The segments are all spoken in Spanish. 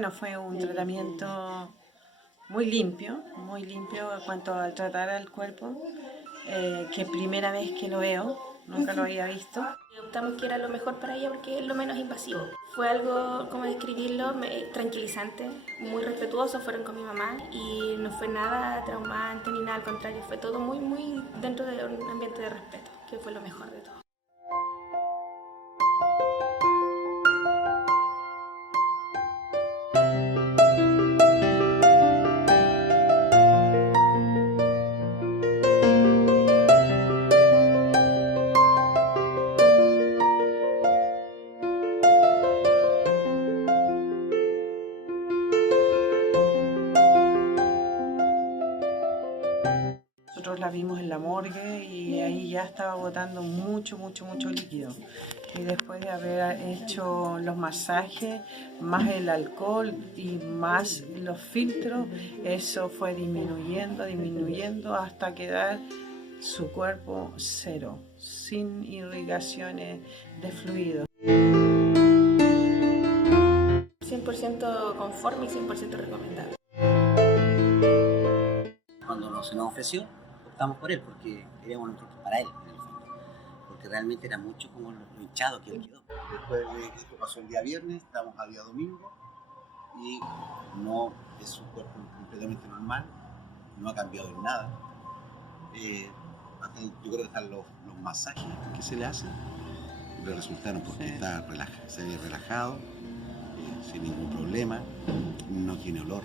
Bueno, fue un tratamiento muy limpio en cuanto a tratar al cuerpo, que primera vez que lo veo, nunca lo había visto. Optamos que era lo mejor para ella porque es lo menos invasivo. Fue algo, como describirlo, tranquilizante, muy respetuoso, fueron con mi mamá y no fue nada traumante ni nada, al contrario, fue todo muy dentro de un ambiente de respeto, que fue lo mejor de todo. Nosotros la vimos en la morgue y ahí ya estaba botando mucho líquido. Y después de haber hecho los masajes, más el alcohol y más los filtros, eso fue disminuyendo hasta quedar su cuerpo cero, sin irrigaciones de fluido. 100% conforme y 100% recomendable. Cuando se nos ofreció, optamos por él porque queríamos nosotros para él, en el fondo. Porque realmente era mucho como lo hinchado que él quedó. Después de esto pasó el día viernes, estamos a día domingo y no es un cuerpo completamente normal, no ha cambiado en nada. Yo creo que hasta los masajes que se le hacen le resultaron porque se ve relajado, sin ningún problema, no tiene olor,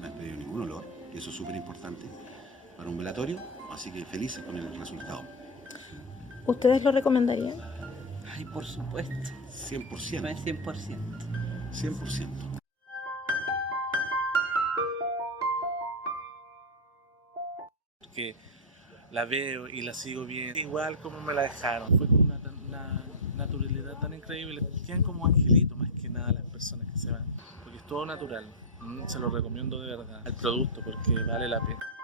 no ha pedido ningún olor, y eso es súper importante para un velatorio, así que felices con el resultado. ¿Ustedes lo recomendarían? Ay, por supuesto. 100%. No es 100%. 100%. Que la veo y la sigo viendo igual como me la dejaron. Fue con una naturalidad tan increíble. Quedan como angelitos más que nada las personas que se van, porque es todo natural. Se lo recomiendo de verdad al producto porque vale la pena.